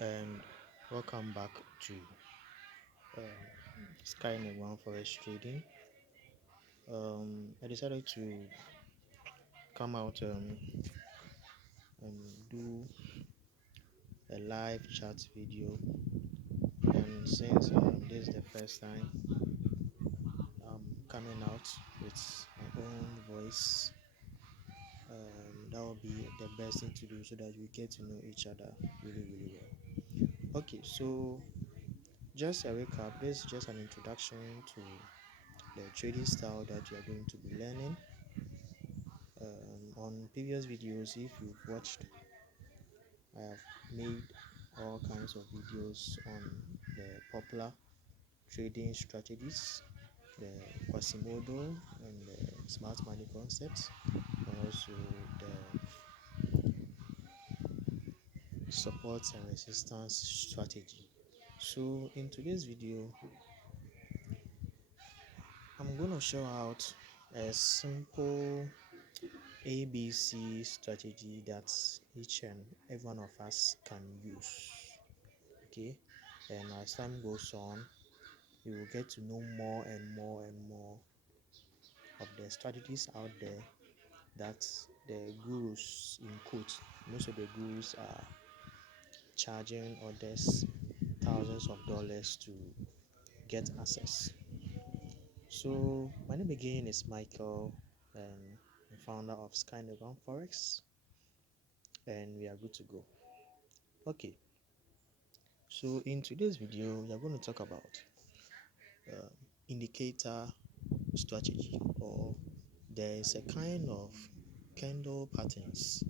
And welcome back to Skynet One Forex Trading. I decided to come out and do a live chat video, and since this is the first time I'm coming out with my own voice, that will be the best thing to do so that we get to know each other really well. Okay, so just a recap. This is just an introduction to the trading style that you are going to be learning. On previous videos, if you've watched, I have made all kinds of videos on the popular trading strategies, the Quasimodo and the smart money concepts, and also the support and resistance strategy. So in today's video, I'm going to show out a simple ABC strategy that each and every one of us can use. Okay, and as time goes on, you will get to know more and more of the strategies out there that the gurus, in quotes, most of the gurus are charging others thousands of dollars to get access. So my name again is Michael, and I'm founder of Skynet One Forex, and we are good to go. Okay, so in today's video, we are going to talk about indicator strategy, or there is a kind of candle patterns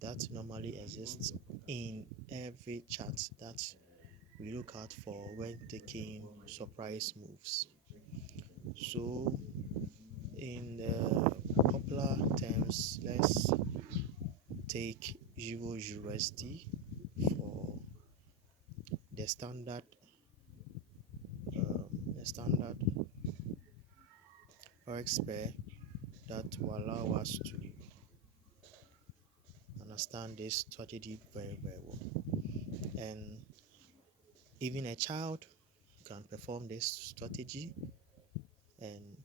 that normally exists in every chart that we look out for when taking surprise moves. So in the popular terms, let's take Euro USD for the standard forex pair that will allow us to understand this strategy very well. And even a child can perform this strategy, and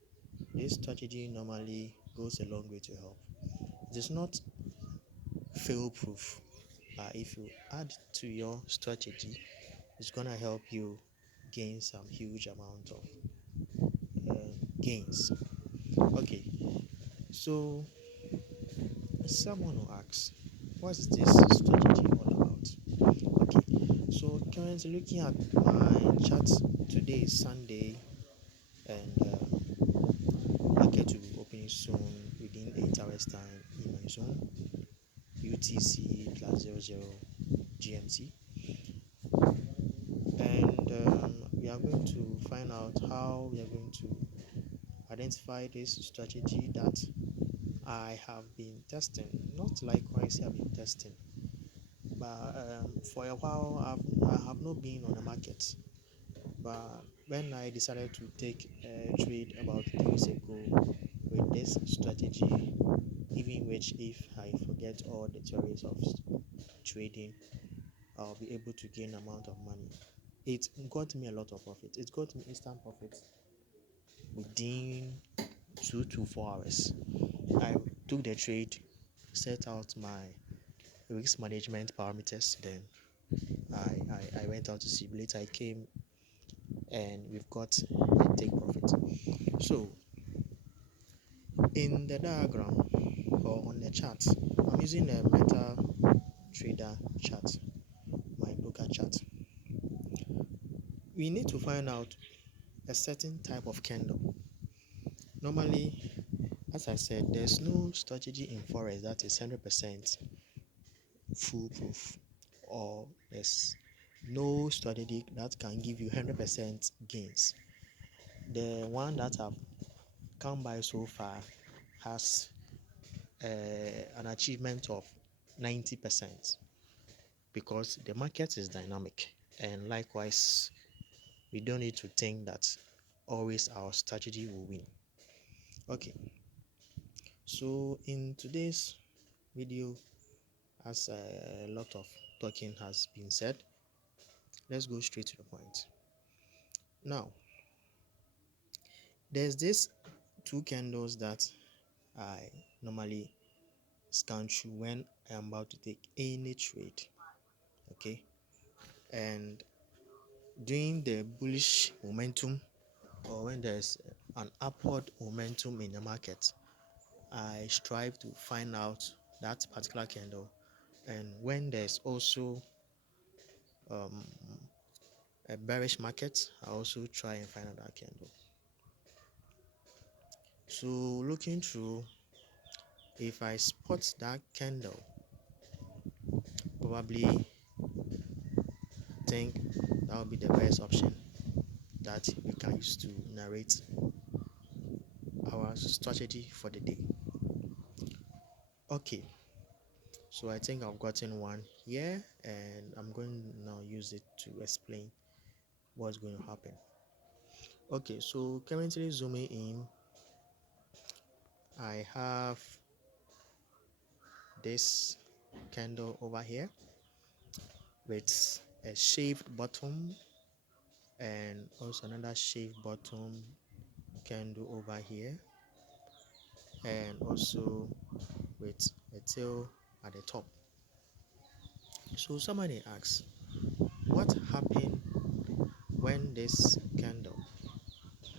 this strategy normally goes a long way to help. It is not fail proof, but if you add to your strategy, it's gonna help you gain some huge amount of gains. Okay, so someone will ask, what's this strategy all about? Okay, so currently looking at my chart, today is Sunday, and market will be opening soon within 8 hours time in my zone, UTC +00 GMT, and we are going to find out how we are going to identify this strategy that I have been testing. Not likewise I have been testing, but for a while I have not been on the market. But when I decided to take a trade about 3 weeks ago with this strategy, even which if I forget all the theories of trading, I'll be able to gain amount of money. It got me a lot of profit. It got me instant profit within 2 to 4 hours. I took the trade, set out my risk management parameters, then I went out to see. Later I came and we've got a take profit. So in the diagram or on the chart, I'm using a meta trader chart, my broker chart. We need to find out a certain type of candle. Normally, as I said, there's no strategy in forex that is 100% foolproof, or there's no strategy that can give you 100% gains. The one that I've come by so far has an achievement of 90%, because the market is dynamic, and likewise we don't need to think that always our strategy will win. Okay, so in today's video, as a lot of talking has been said, let's go straight to the point. Now, there's this two candles that I normally scan through when I'm about to take any trade. Okay, and during the bullish momentum, or when there's an upward momentum in the market, I strive to find out that particular candle. And when there's also um, a bearish market, I also try and find out that candle. So looking through, if I spot that candle, probably think that would be the best option that we can use to narrate our strategy for the day. Okay, so I think I've gotten one here, and I'm going to now use it to explain what's going to happen. Okay, so currently zooming in, I have this candle over here with a shaved bottom and also another shaved bottom candle over here, and also with a tail at the top. So somebody asks, what happened when this candle,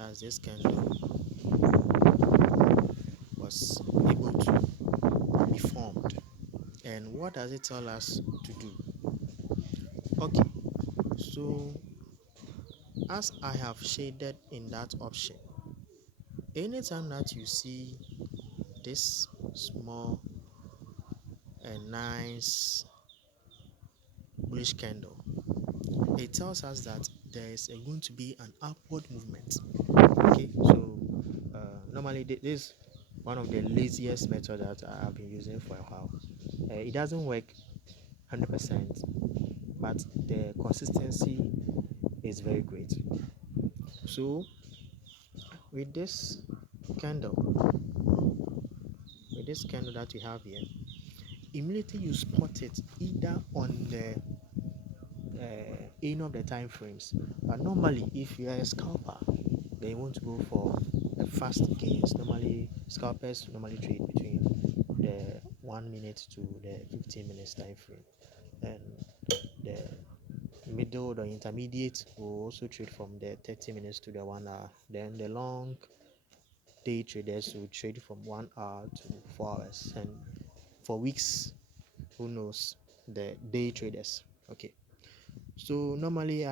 as this candle, was able to be formed, and what does it tell us to do? Okay, so as I have shaded in that option, anytime that you see this small and nice bullish candle, it tells us that there is going to be an upward movement. Okay, so normally this is one of the laziest methods that I have been using for a while. It doesn't work 100%, but the consistency is very great. So with this candle, that we have here, immediately you spot it either on the any of the time frames. But normally, if you are a scalper, then you want to go for a fast gains. Normally, scalpers normally trade between the 1 minute to the 15 minutes time frame, and the middle, the intermediate will also trade from the 30 minutes to the 1 hour. Then the long day traders will trade from 1 hour to 4 hours, and for weeks, who knows, the day traders. Okay, so normally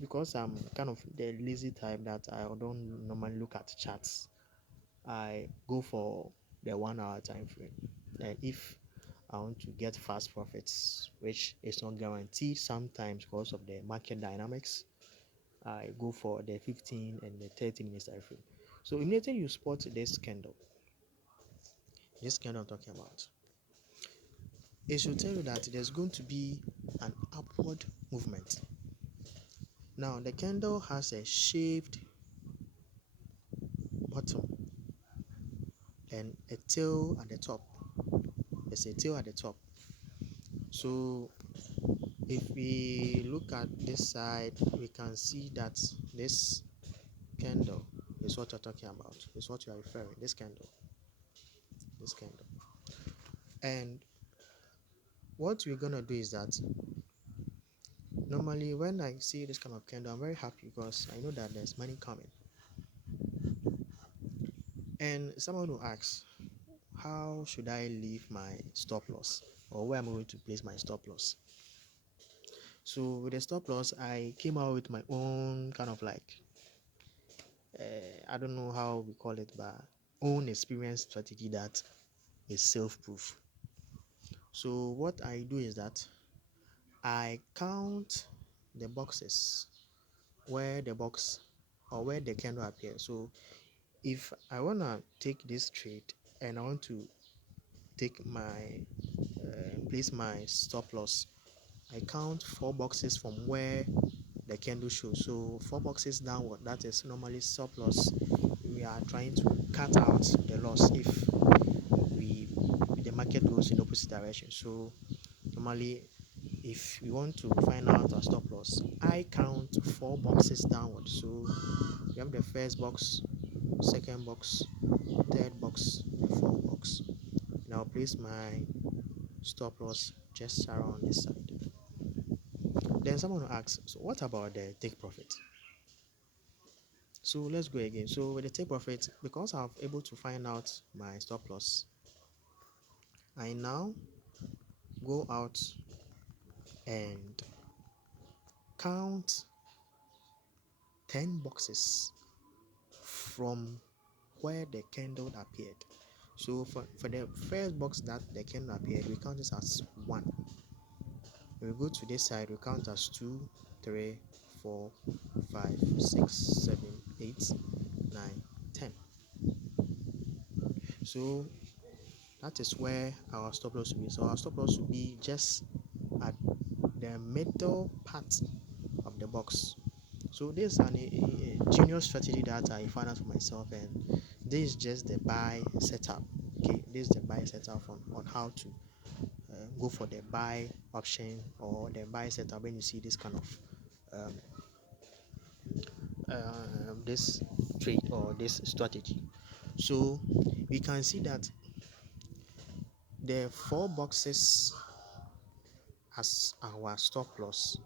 because I'm kind of the lazy type that I don't normally look at charts, I go for the 1 hour time frame. And if I want to get fast profits, which is not guaranteed sometimes because of the market dynamics, I go for the 15 and the 30 minutes time frame. So immediately you spot this candle I'm talking about, it should tell you that there's going to be an upward movement. Now the candle has a shaved bottom and a tail at the top. There's a tail at the top. So if we look at this side, we can see that this candle is what you're talking about. Is what you are referring. This candle. And what we're gonna do is that normally when I see this kind of candle, I'm very happy because I know that there's money coming. And someone will ask, how should I leave my stop loss, or where am I going to place my stop loss? So with the stop loss, I came out with my own kind of like I don't know how we call it, but own experience strategy that is self-proof. So what I do is that I count the boxes where the box or where the candle appears. So if I want to take this trade and I want to take my place my stop loss, I count 4 boxes from where the candle shows. So 4 boxes downward, that is normally stop loss. We are trying to cut out the loss if the market goes in opposite direction. So normally if we want to find out our stop loss, I count 4 boxes downward. So we have the first box, second box, third box, and fourth box. And I'll place my stop loss just around this side. Then someone asks, so what about the take profit? So let's go again. So with the take profit, because I'm able to find out my stop loss, I now go out and count 10 boxes from where the candle appeared. So for the first box that the candle appeared, we count this as 1. When we go to this side, we count as 2, 3, 4, 5, 6, 7, 8, 9, 10. So that is where our stop loss will be. So our stop loss will be just at the middle part of the box. So this is a junior strategy that I found out for myself, and this is just the buy setup. Okay, this is the buy setup on how to go for the buy option or the buy setup when you see this kind of this trade or this strategy. So we can see that the 4 boxes as our stop loss.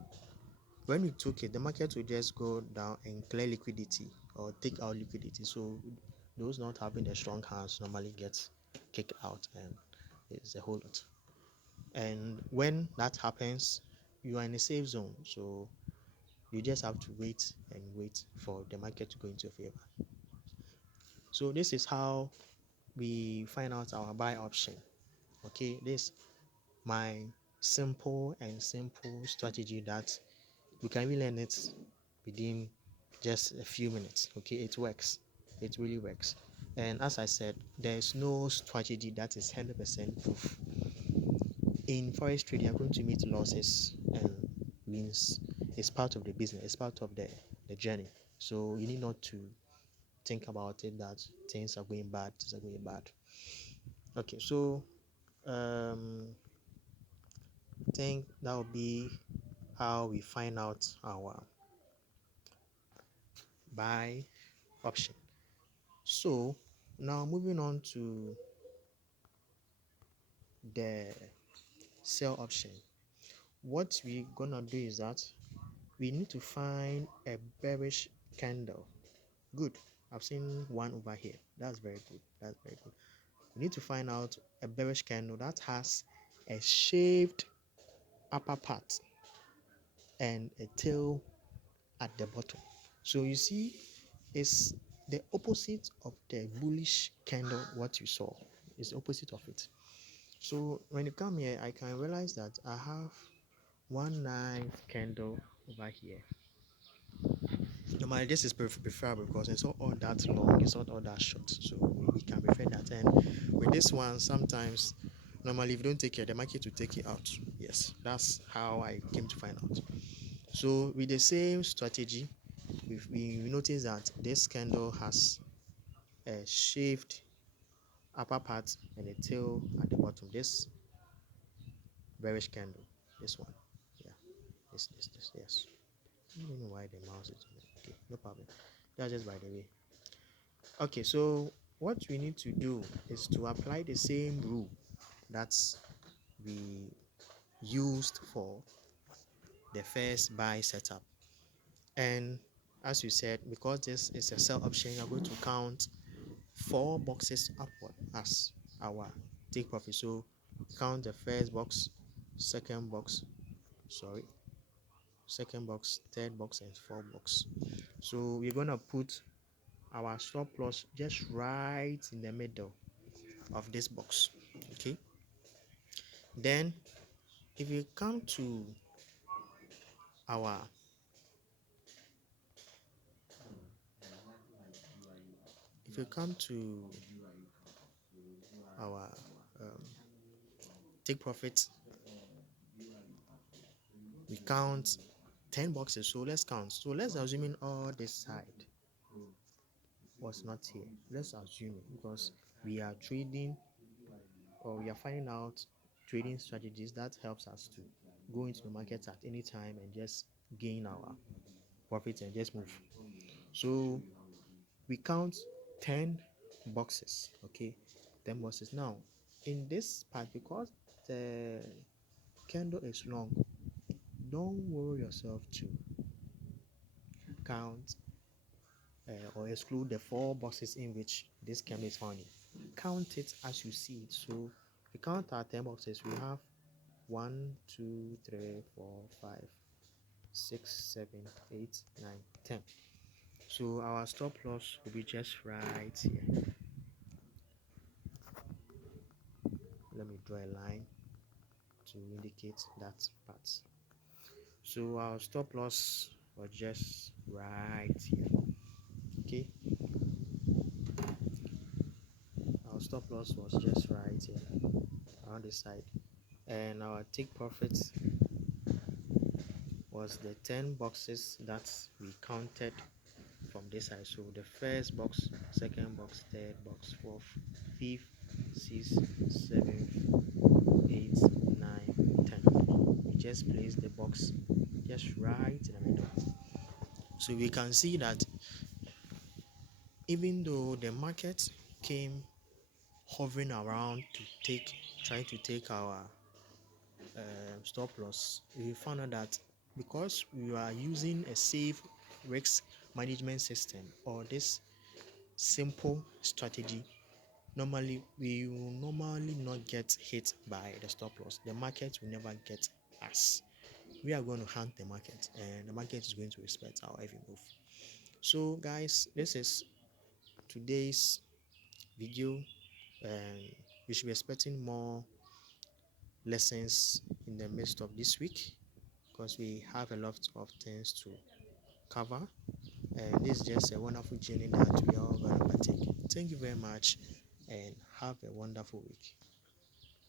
When we took it, the market will just go down and clear liquidity or take out liquidity. So those not having the strong hands normally get kicked out, and it's a whole lot. And when that happens, you are in a safe zone. So you just have to wait and wait for the market to go into your favor. So this is how we find out our buy option. Okay, this my simple strategy that you can really learn it within just a few minutes. Okay, it works, it really works. And as I said, there's no strategy that is 100% proof. In forex trading, you're going to meet losses and wins. It's part of the business, it's part of the journey. So you need not to think about it that things are going bad, Okay, so I think that will be how we find out our buy option. So now moving on to the sell option. What we're gonna do is that we need to find a bearish candle. Good. I've seen one over here. That's very good. That's very good. We need to find out a bearish candle that has a shaved upper part and a tail at the bottom. So you see, it's the opposite of the bullish candle. What you saw is the opposite of it. So when you come here, I can realize that I have one nice candle over here. Normally this is preferable because it's not all that long, it's not all that short, so we can prefer that. And with this one, sometimes normally if you don't take care, the market will take it out. Yes, that's how I came to find out. So with the same strategy, we notice that this candle has a shaved upper part and a tail at the bottom. This bearish candle, this one, yeah, this, yes. I don't know why the mouse is okay, no problem. That's just by the way. Okay, so what we need to do is to apply the same rule that we used for the first buy setup. And as you said, because this is a sell option, you're going to count 4 boxes upward as our take profit. So count the first box, second box, sorry, second box, third box, and fourth box. So we're gonna put our stop loss just right in the middle of this box. Okay, then if you come to our if you come to our um, take profit, we count 10 boxes. So let's count. So let's assuming all this side was not here. Let's assume it because we are trading or we are finding out trading strategies that helps us to go into the market at any time and just gain our profit and just move. So we count 10 boxes. Okay, 10 boxes. Now in this part, because the candle is long, don't worry yourself to count or exclude the 4 boxes in which this candle is found in. Count it as you see it. So we count our 10 boxes. We have 1, 2, 3, 4, 5, 6, 7, 8, 9, 10. So our stop loss will be just right here. Let me draw a line to indicate that part. So our stop loss was just right here. Okay, our stop loss was just right here around this side, and our take profit was the 10 boxes that we counted from this side. So the first box, second box, third box, fourth, fifth, sixth, seventh, eighth, ninth, 10. We just place the box just right in the middle. So we can see that even though the market came hovering around to trying to take our stop loss, we found out that because we are using a safe risk management system or this simple strategy, normally we will normally not get hit by the stop loss. The market will never get us. We are going to hunt the market, and the market is going to respect our every move. So guys, this is today's video, and you should be expecting more lessons in the midst of this week, because we have a lot of things to cover, and this is just a wonderful journey that we are all going to partake. Thank you very much, and have a wonderful week.